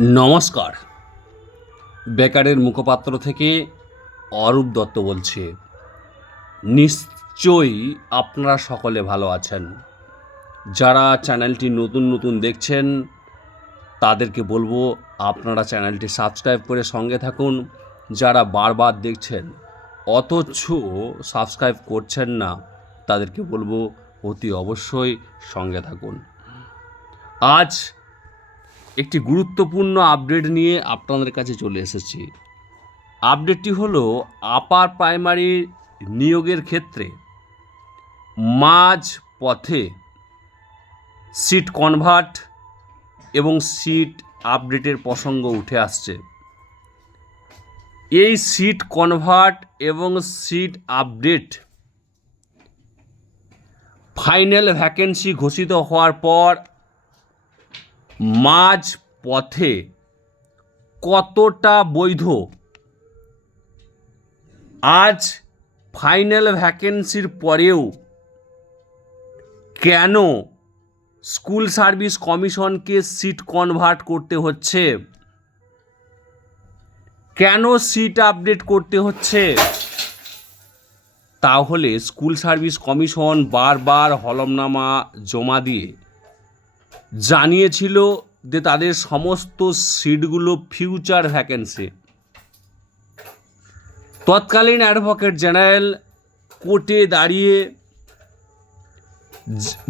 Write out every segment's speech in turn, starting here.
নমস্কার। বেকারের মুখপাত্র থেকে অরূপ দত্ত বলছে। নিশ্চয়ই আপনারা সকলে ভালো আছেন। যারা চ্যানেলটি নতুন নতুন দেখছেন, তাদেরকে বলব আপনারা চ্যানেলটি সাবস্ক্রাইব করে সঙ্গে থাকুন। যারা বারবার দেখছেন, অথচ সাবস্ক্রাইব করছেন না, তাদেরকে বলব অতি অবশ্যই সঙ্গে থাকুন। আজ একটি গুরুত্বপূর্ণ আপডেট নিয়ে আপনাদের কাছে চলে এসেছি। আপডেটটি হলো আপার প্রাইমারি নিয়োগের ক্ষেত্রে মাঝ পথে সিট কনভার্ট এবং সিট আপডেটের প্রসঙ্গ উঠে আসছে। এই সিট কনভার্ট এবং সিট আপডেট ফাইনাল ভ্যাকেন্সি ঘোষিত হওয়ার পর মাঝ পথে কতটা বৈধ? আজ ফাইনাল ভ্যাকেন্সির পরেও কেন স্কুল সার্ভিস কমিশনকে সিট কনভার্ট করতে হচ্ছে? কেন সিট আপডেট করতে হচ্ছে? তাহলে স্কুল সার্ভিস কমিশন বারবার হলমনামা জমা দিয়ে জানিয়েছিল যে তাদের সমস্ত সিটগুলো ফিউচার ভ্যাকেন্সি তৎকালীন অ্যাডভোকেট জেনারেল কোর্টে দাঁড়িয়ে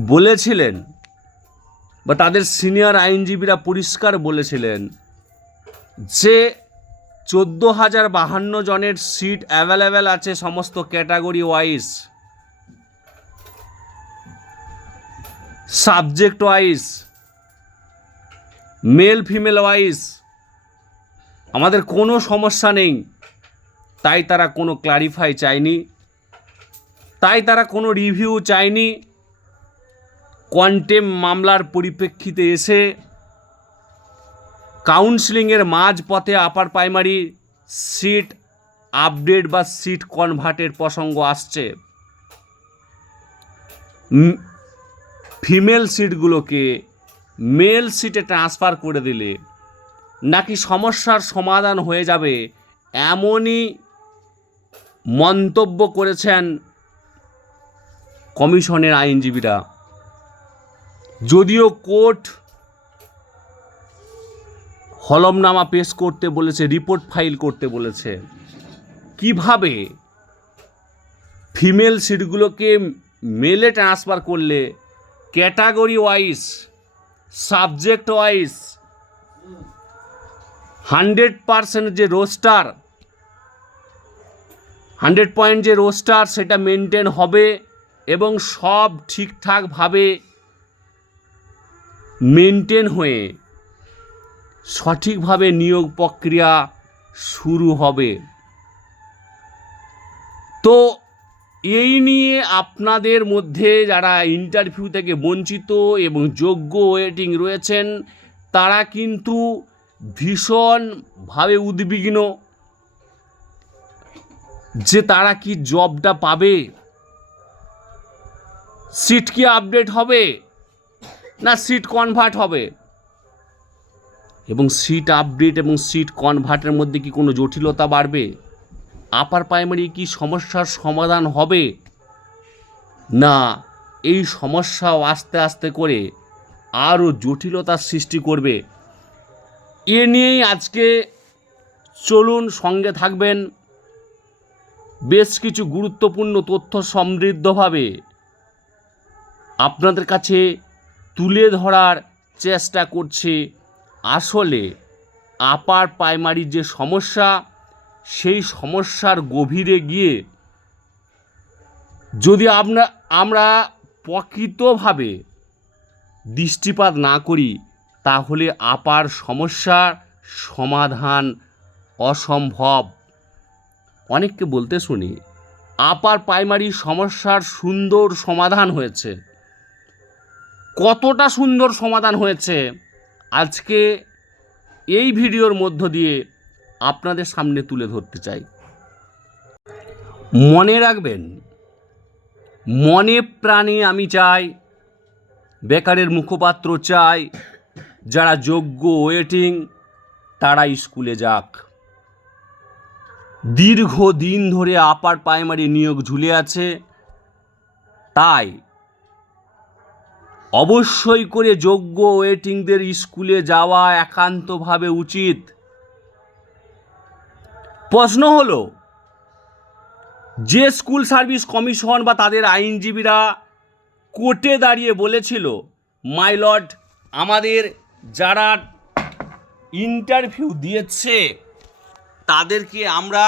বলেছিলেন, বা তাদের সিনিয়র আইনজীবীরা পরিষ্কার বলেছিলেন যে চোদ্দ হাজার বাহান্ন জনের সিট অ্যাভেলেবেল আছে সমস্ত category wise subject wise male female wise আমাদের কোনো সমস্যা নেই। তাই তারা কোনো ক্লারিফাই চায়নি। তাই তারা কোনো রিভিউ চায়নি। কোয়ান্টেম মামলার পরিপ্রেক্ষিতে এসে কাউন্সিলিংয়ের মাঝ পথে আপার প্রাইমারি সিট আপডেট বা সিট কনভার্টের প্রসঙ্গ আসছে। ফিমেল সিটগুলোকে মেল সিটে ট্রান্সফার করে দিলে নাকি সমস্যার সমাধান হয়ে যাবে এমনই মন্তব্য করেছেন কমিশনের আইনজীবীরা। যদিও কোর্ট হলমনামা পেশ করতে বলেছে, রিপোর্ট ফাইল করতে বলেছে, কীভাবে ফিমেল সিটগুলোকে মেলে ট্রান্সফার করলে category wise subject wise hundred percent যে রোস্টার, হান্ড্রেড পয়েন্ট যে রোস্টার সেটা মেনটেন হবে এবং সব ঠিকঠাকভাবে মেনটেন হয়ে সঠিকভাবে নিয়োগ প্রক্রিয়া শুরু হবে। তো এই নিয়ে আপনাদের মধ্যে যারা ইন্টারভিউ থেকে বঞ্চিত এবং যোগ্য ওয়েটিং রয়েছেন, তারা কিন্তু ভীষণভাবে উদ্বিগ্ন যে তারা কি জবটা পাবে? সিট কি আপডেট হবে? না সিট কনভার্ট হবে? এবং সিট আপডেট এবং সিট কনভার্টের মধ্যে কি কোনো জটিলতা বাড়বে? আপার প্রাইমারি কি সমস্যার সমাধান হবে? না, এই সমস্যাও আস্তে আস্তে করে আরও জটিলতার সৃষ্টি করবে। এ নিয়েই আজকে চলুন সঙ্গে থাকবেন বেশ কিছু গুরুত্বপূর্ণ তথ্য সমৃদ্ধভাবে। আপনাদের কাছে তুলে ধরার চেষ্টা করছে। আসলে আপার প্রাইমারি যে সমস্যা সেই সমস্যার গভীরে গিয়ে যদি আমরা আমরা প্রকৃতভাবে দৃষ্টিপাত না করি, তাহলে আপার সমস্যার সমাধান অসম্ভব। অনেককে বলতে শুনি, আপার প্রাইমারি সমস্যার সুন্দর সমাধান হয়েছে। কতটা সুন্দর সমাধান হয়েছে? আজকে এই ভিডিওর মধ্য দিয়ে আপনাদের সামনে তুলে ধরতে চাই। মনে রাখবেন, মনে প্রাণে আমি চাই, বেকারের মুখপাত্র চাই, যারা যোগ্য ওয়েটিং তারা স্কুলে যাক। দীর্ঘ দিন ধরে আপার প্রাইমারি নিয়োগ ঝুলে আছে, তাই অবশ্যই করে যোগ্য ওয়েটিংদের স্কুলে যাওয়া একান্তভাবে উচিত। প্রশ্ন হলো, যে স্কুল সার্ভিস কমিশন বা তাদের আইনজীবীরা কোর্টে দাঁড়িয়ে বলেছিল, মাই লর্ড, আমাদের যারা ইন্টারভিউ দিয়েছে, তাদেরকে আমরা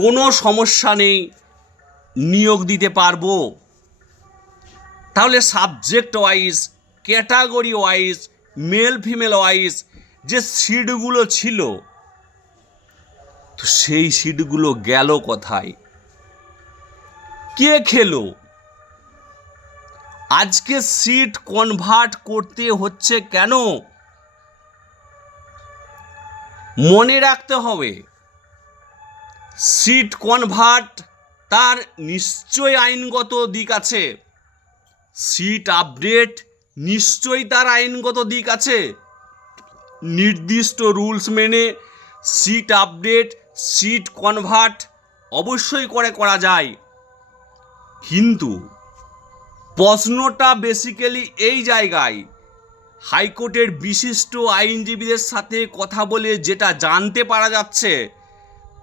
কোনো সমস্যা নেই, নিয়োগ দিতে পারব। তাহলে subject wise category wise male female wise যে সিটগুলো ছিল তো সেই সিটগুলো গেল কোথায়? কে খেলো? আজকে সিট কনভার্ট করতে হচ্ছে কেন? মনে রাখতে হবে, সিট কনভার্ট তার নিশ্চয়ই আইনগত দিক আছে। সিট আপডেট নিশ্চয়ই তার আইনগত দিক আছে। নির্দিষ্ট রুলস মেনে সিট আপডেট সিট কনভার্ট অবশ্যই করে করা যায়। কিন্তু প্রশ্নটা বেসিক্যালি এই জায়গায়, হাইকোর্টের বিশিষ্ট আইনজীবীদের সাথে কথা বলে যেটা জানতে পারা যাচ্ছে,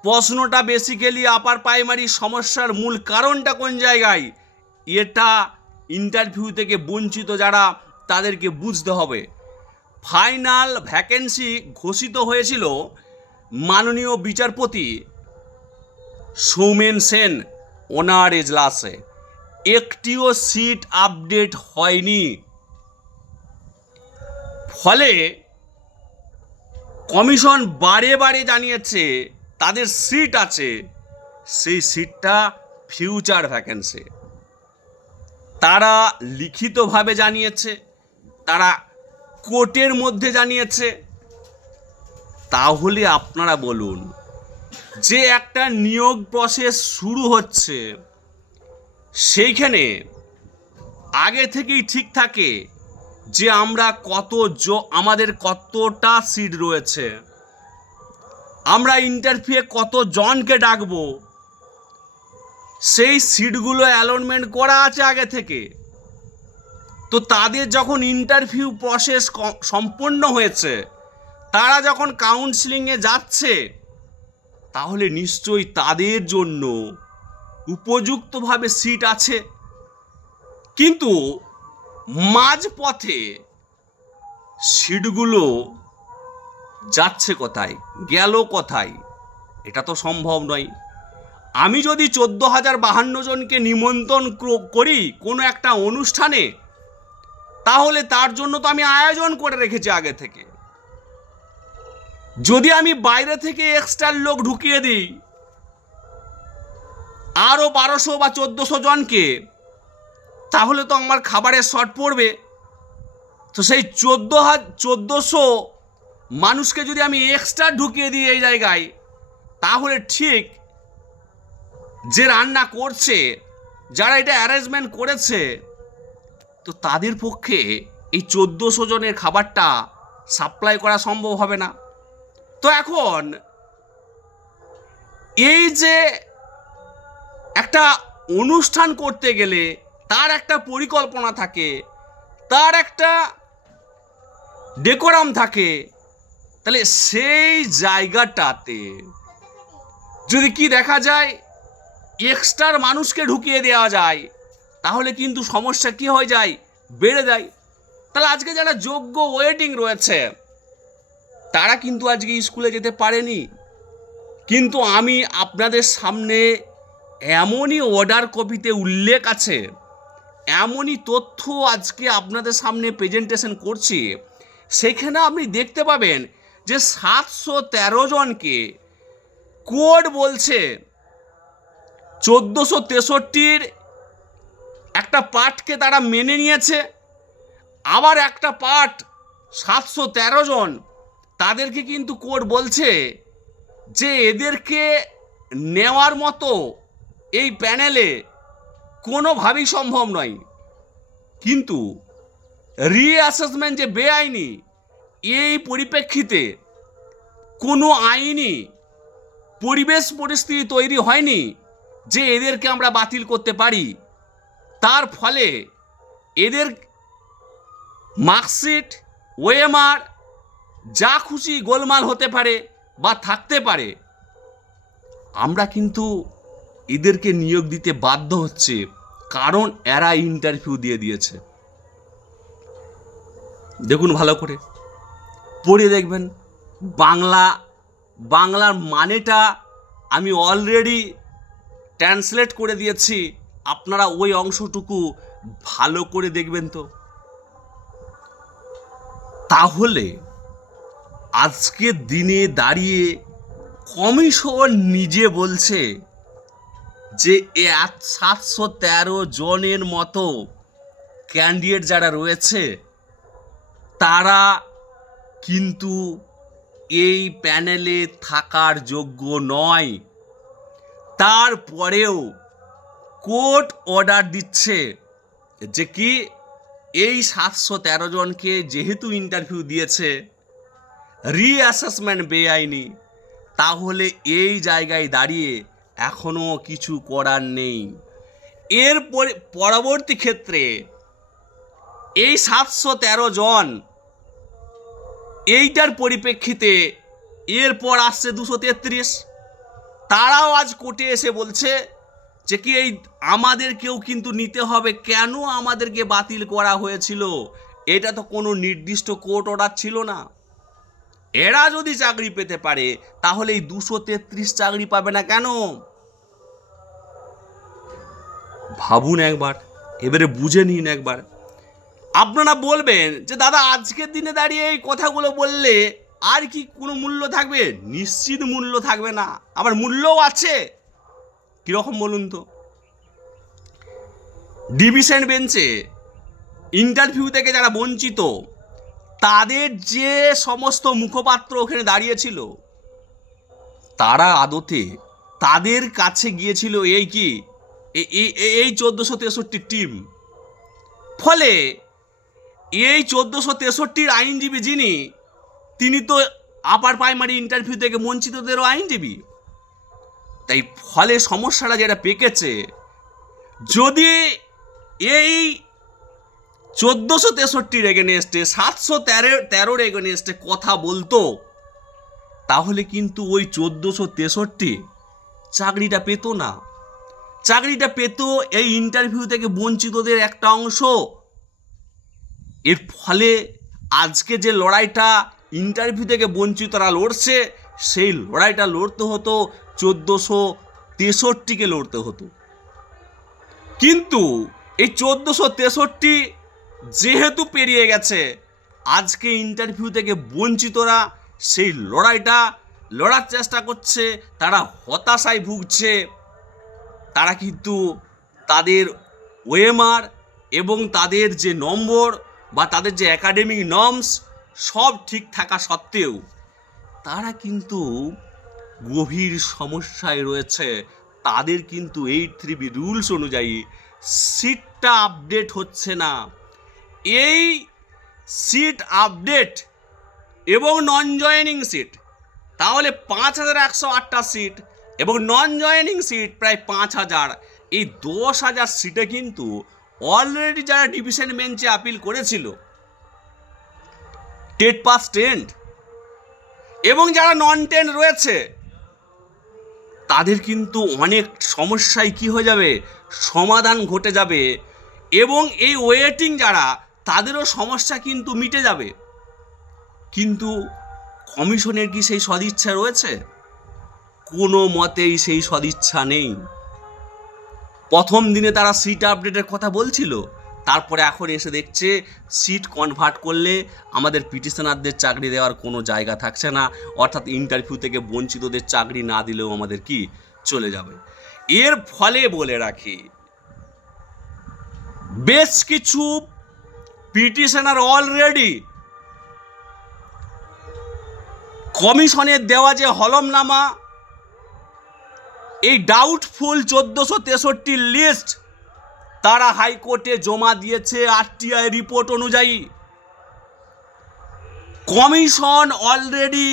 প্রশ্নটা বেসিক্যালি আপার প্রাইমারি সমস্যার মূল কারণটা কোন জায়গায়, এটা ইন্টারভিউ থেকে বঞ্চিত যারা, তাদেরকে বুঝতে হবে। ফাইনাল ভ্যাকেন্সি ঘোষিত হয়েছিল মাননীয় বিচারপতি সৌমেন সেন ওনার এজলাসে একটিও সিট আপডেট হয়নি। ফলে কমিশন বারে বারে জানিয়েছে, তাদের সিট আছে, সেই সিটটা ফিউচার ভ্যাকেন্সি। তারা লিখিতভাবে জানিয়েছে, তারা কোর্টের মধ্যে জানিয়েছে তাহলে আপনারা বলুন, যে একটা নিয়োগ প্রসেস শুরু হচ্ছে, সেইখানে আগে থেকেই ঠিক থাকে যে আমরা কত জো, আমাদের কতটা সিট রয়েছে। আমরা ইন্টারভিউয়ে কত জনকে ডাকবো? সেই সিটগুলো অ্যালটমেন্ট করা আছে আগে থেকে। তো তাদের যখন ইন্টারভিউ প্রসেস সম্পন্ন হয়েছে তারা যখন কাউন্সিলিংয়ে যাচ্ছে, তাহলে নিশ্চয়ই তাদের জন্য উপযুক্তভাবে সিট আছে। কিন্তু মাঝপথে সিটগুলো যাচ্ছে কোথায়? গেল কোথায়? এটা তো সম্ভব নয়। আমি যদি চোদ্দ হাজার বাহান্ন জনকে নিমন্ত্রণ করি কোনো একটা অনুষ্ঠানে, তাহলে তার জন্য তো আমি আয়োজন করে রেখেছি আগে থেকে। যদি আমি বাইরে থেকে এক্সট্রা লোক ঢুকিয়ে দিই আরও বারোশো বা চোদ্দোশো জনকে, তাহলে তো আমার খাবারের শর্ট পড়বে। তো সেই চোদ্দ হাজার চোদ্দোশো মানুষকে যদি আমি এক্সট্রা ঢুকিয়ে দিই এই জায়গায়, তাহলে ঠিক যে রান্না করছে, যারা এটা অ্যারেঞ্জমেন্ট করেছে, তো তাদের পক্ষে এই চোদ্দোশো জনের খাবারটা সাপ্লাই করা সম্ভব হবে না। তো এখন এই যে একটা অনুষ্ঠান করতে গেলে তার একটা পরিকল্পনা থাকে, তার একটা ডেকোরাম থাকে, তাহলে সেই জায়গাটাতে যদি কি দেখা যায় এক্সট্রার মানুষকে ঢুকিয়ে দেওয়া যায়, তাহলে কিন্তু সমস্যা কি হয়ে যায়? বেড়ে যায়। তাহলে আজকে যারা যোগ্য ওয়েটিং রয়েছে তারা কিন্তু আজকে স্কুলে যেতে পারেনি। কিন্তু আমি আপনাদের সামনে এমনই অর্ডার কপিতে উল্লেখ আছে, এমনই তথ্য আজকে আপনাদের সামনে প্রেজেন্টেশন করছি। সেখানে আপনি দেখতে পাবেন যে সাতশো তেরো জনকে কোড বলছে চোদ্দোশো তেষট্টির একটা পাঠকে তারা মেনে নিয়েছে, আবার একটা পাঠ সাতশো তেরো জন তাদেরকে কিন্তু কোর্ট বলছে যে এদেরকে নেওয়ার মতো এই প্যানেলে কোনোভাবেই সম্ভব নয়। কিন্তু রিঅ্যাসেসমেন্ট যে বেআইনি, এই পরিপ্রেক্ষিতে কোনো আইনি পরিবেশ পরিস্থিতি তৈরি হয়নি যে এদেরকে আমরা বাতিল করতে পারি। তার ফলে এদের মার্কশিট ওয়েমার যা খুশি গোলমাল হতে পারে বা থাকতে পারে, আমরা কিন্তু এদেরকে নিয়োগ দিতে বাধ্য হচ্ছে, কারণ এরা ইন্টারভিউ দিয়ে দিয়েছে। দেখুন ভালো করে। পড়ে দেখবেন, বাংলা, বাংলার মানেটা আমি অলরেডি ট্রান্সলেট করে দিয়েছি, আপনারা ওই অংশটুকু ভালো করে দেখবেন তো। তাহলে আজকের দিনে দাঁড়িয়ে কমিশন নিজে বলছে যে এক সাতশো তেরো জনের মতো ক্যান্ডিডেট যারা রয়েছে, তারা কিন্তু এই প্যানেলে থাকার যোগ্য নয়। তারপরেও কোর্ট অর্ডার দিচ্ছে যে কি এই সাতশো তেরো জনকে যেহেতু ইন্টারভিউ দিয়েছে রিঅ্যাসেসমেন্ট বেআইনি। তাহলে এই জায়গায় দাঁড়িয়ে এখনও কিছু করার নেই। এর পরবর্তী ক্ষেত্রে এই সাতশো তেরো জন, এইটার পরিপ্রেক্ষিতে এরপর আসছে দুশো তেত্রিশ। তারাও আজ কোর্টে এসে বলছে যে কি এই আমাদেরকেও কিন্তু নিতে হবে, কেন আমাদেরকে বাতিল করা হয়েছিল? এটা তো কোনো নির্দিষ্ট কোর্ট অর্ডার ছিল না। এরা যদি চাকরি পেতে পারে, তাহলে এই দুশো তেত্রিশ চাকরি পাবে না কেন? ভাবুন একবার, এবারে বুঝে নিন একবার। আপনারা বলবেন যে, দাদা, আজকের দিনে দাঁড়িয়ে এই কথাগুলো বললে আর কি কোনো মূল্য থাকবে? নিশ্চিত মূল্য থাকবে না। আবার মূল্যও আছে। কীরকম বলুন তো? ডিভিশন বেঞ্চে ইন্টারভিউ থেকে যারা বঞ্চিত তাদের যে সমস্ত মুখপাত্র ওখানে দাঁড়িয়েছিল, তারা আদতে তাদের কাছে গিয়েছিল এই কি? এই চোদ্দোশো তেষট্টি টিম। ফলে এই চোদ্দোশো তেষট্টির আইনজীবী যিনি, তিনি তো আপার প্রাইমারি ইন্টারভিউ থেকে বঞ্চিতদেরও আইনজীবী। তাই ফলে সমস্যাটা যেটা পেকেছে, যদি এই চোদ্দোশো তেষট্টির এগেনেস্টে সাতশো তেরো তেরোর এগেনেস্টে কথা বলতো। তাহলে কিন্তু ওই চোদ্দোশো তেষট্টি চাকরিটা পেত না। চাকরিটা পেত এই ইন্টারভিউ থেকে বঞ্চিতদের একটা অংশ। এর ফলে আজকে যে লড়াইটা ইন্টারভিউ থেকে বঞ্চিতরা লড়ছে, সেই লড়াইটা লড়তে হতো, চোদ্দোশো তেষট্টিকে লড়তে হতো। কিন্তু এই চোদ্দোশো তেষট্টি যেহেতু পেরিয়ে গেছে, আজকে ইন্টারভিউ থেকে বঞ্চিতরা সেই লড়াইটা, লড়ার চেষ্টা করছে, তারা হতাশায় ভুগছে। তারা কিন্তু তাদের ওয়েমার এবং তাদের যে নম্বর বা তাদের যে একাডেমিক নর্মস সব ঠিক থাকা সত্ত্বেও তারা কিন্তু গভীর সমস্যায় রয়েছে। তাদের কিন্তু এইট থ্রি বি রুলস অনুযায়ী সিটটা আপডেট হচ্ছে না। এই সিট আপডেট এবং নন জয়েনিং সিট তাহলে পাঁচ হাজার একশো আটটা সিট এবং নন জয়েনিং সিট প্রায় পাঁচ হাজার। এই দশ হাজার সিটে কিন্তু অলরেডি যারা ডিভিশন বেঞ্চে আপিল করেছিল, টেট পাস টেন্ট এবং যারা নন টেন রয়েছে, তাদের কিন্তু অনেক সমস্যায় কি হয়ে যাবে? সমাধান ঘটে যাবে। এবং এই ওয়েটিং যারা তাদেরও সমস্যা কিন্তু মিটে যাবে। কিন্তু কমিশনের কি সেই সদিচ্ছা রয়েছে? কোনো মতেই সেই সদিচ্ছা নেই। প্রথম দিনে তারা সিট আপডেটের কথা বলছিল, তারপরে এখন এসে দেখছে সিট কনভার্ট করলে আমাদের পিটিশনারদের চাকরি দেওয়ার কোনো জায়গা থাকছে না, অর্থাৎ ইন্টারভিউ থেকে বঞ্চিতদের চাকরি না দিলেও আমাদের কি চলে যাবে। এর ফলে বলে রাখি, বেশ কিছু পিটিশনার অলরেডি কমিশনের দেওয়া যে হলমনামা, এই ডাউটফুল চোদ্দোশো তেষট্টির লিস্ট তারা হাইকোর্টে জমা দিয়েছে আরটিআই রিপোর্ট অনুযায়ী। কমিশন অলরেডি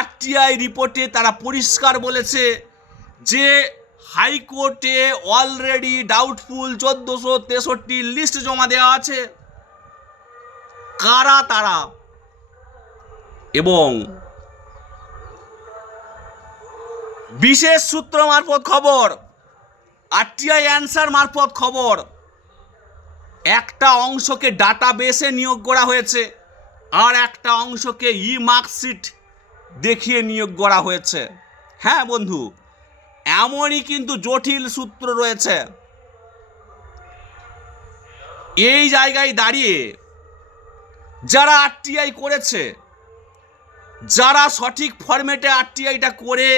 আরটিআই রিপোর্টে তারা পরিষ্কার বলেছে যে হাইকোর্টে অলরেডি ডাউটফুল চোদ্দোশো তেষট্টি লিস্ট জমা দেওয়া আছে। কারা তারা? এবং বিশেষ সূত্র মারফত খবর, আরটিআই অ্যান্সার মারফত খবর, একটা অংশকে ডাটা বেসে নিয়োগ করা হয়েছে আর একটা অংশকে ই মার্কশিট দেখিয়ে নিয়োগ করা হয়েছে। হ্যাঁ বন্ধু, এমনই কিন্তু জটিল সূত্র রয়েছে। এই জায়গায় দাঁড়িয়ে যারা আরটিআই করেছে, যারা সঠিক ফরম্যাটে আরটিআইটা করে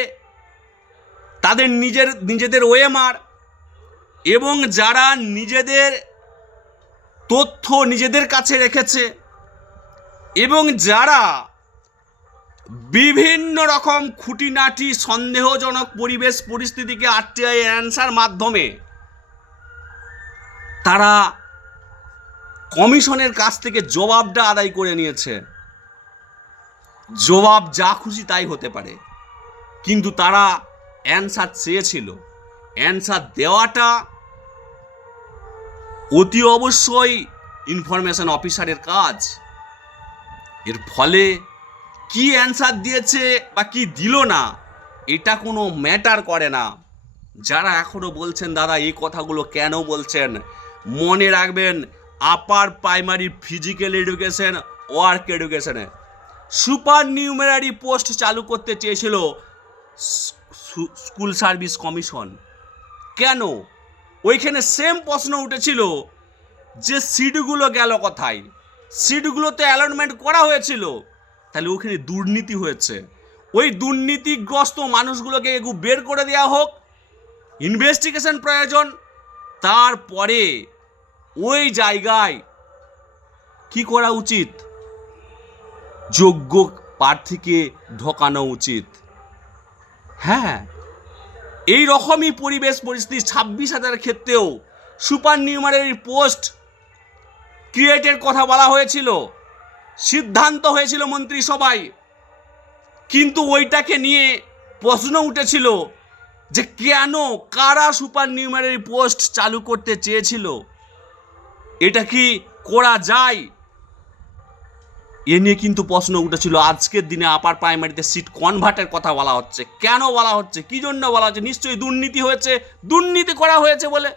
তাদের নিজের, নিজেদের ওয়েমার এবং যারা নিজেদের তথ্য নিজেদের কাছে রেখেছে এবং যারা বিভিন্ন রকম খুঁটিনাটি সন্দেহজনক পরিবেশ পরিস্থিতিকে আরটিআই অ্যান্সার মাধ্যমে তারা কমিশনের কাছ থেকে জবাবটা আদায় করে নিয়েছে। জবাব যা খুশি তাই হতে পারে। কিন্তু তারা অ্যান্সার চেয়েছিল। অ্যান্সার দেওয়াটা অতি অবশ্যই ইনফরমেশন অফিসারের কাজ। এর ফলে কি অ্যান্সার দিয়েছে বা কি দিল না, এটা কোনো ম্যাটার করে না। যারা এখনও বলছেন, দাদা, এই কথাগুলো কেন বলছেন? মনে রাখবেন upper primary physical education work এডুকেশনে supernumerary post চালু করতে চেয়েছিল স্কুল সার্ভিস কমিশন কেন? ওইখানে সেম প্রশ্ন উঠেছিল যে সিটগুলো গেল কোথায়? সিটগুলোতে অ্যালটমেন্ট করা হয়েছিল। তাহলে ওখানে দুর্নীতি হয়েছে। ওই দুর্নীতিগ্রস্ত মানুষগুলোকে একটু বের করে দেওয়া হোক। ইনভেস্টিগেশন প্রয়োজন। তারপরে ওই জায়গায় কি করা উচিত? যোগ্য প্রার্থীকে ঢোকানো উচিত। হ্যাঁ এই রকমই পরিবেশ পরিস্থিতি ছাব্বিশ হাজারের ক্ষেত্রেও সুপার নিউমারি পোস্ট ক্রিয়েটের কথা বলা হয়েছিল, সিদ্ধান্ত হয়েছিল মন্ত্রিসভায়। কিন্তু ওইটাকে নিয়ে প্রশ্ন উঠেছিল যে কেন, কারা সুপার নিউমারি পোস্ট চালু করতে চেয়েছিল? এটা কি করা যায়? এ নিয়ে কিন্তু প্রশ্ন উঠেছিল। আজকের দিনে আপার প্রাইমারিতে সিট কনভার্টের কথা বলা হচ্ছে। কেন বলা হচ্ছে? কি জন্য বলা হচ্ছে? নিশ্চয়ই দুর্নীতি হয়েছে। দুর্নীতি করা হয়েছে বলে।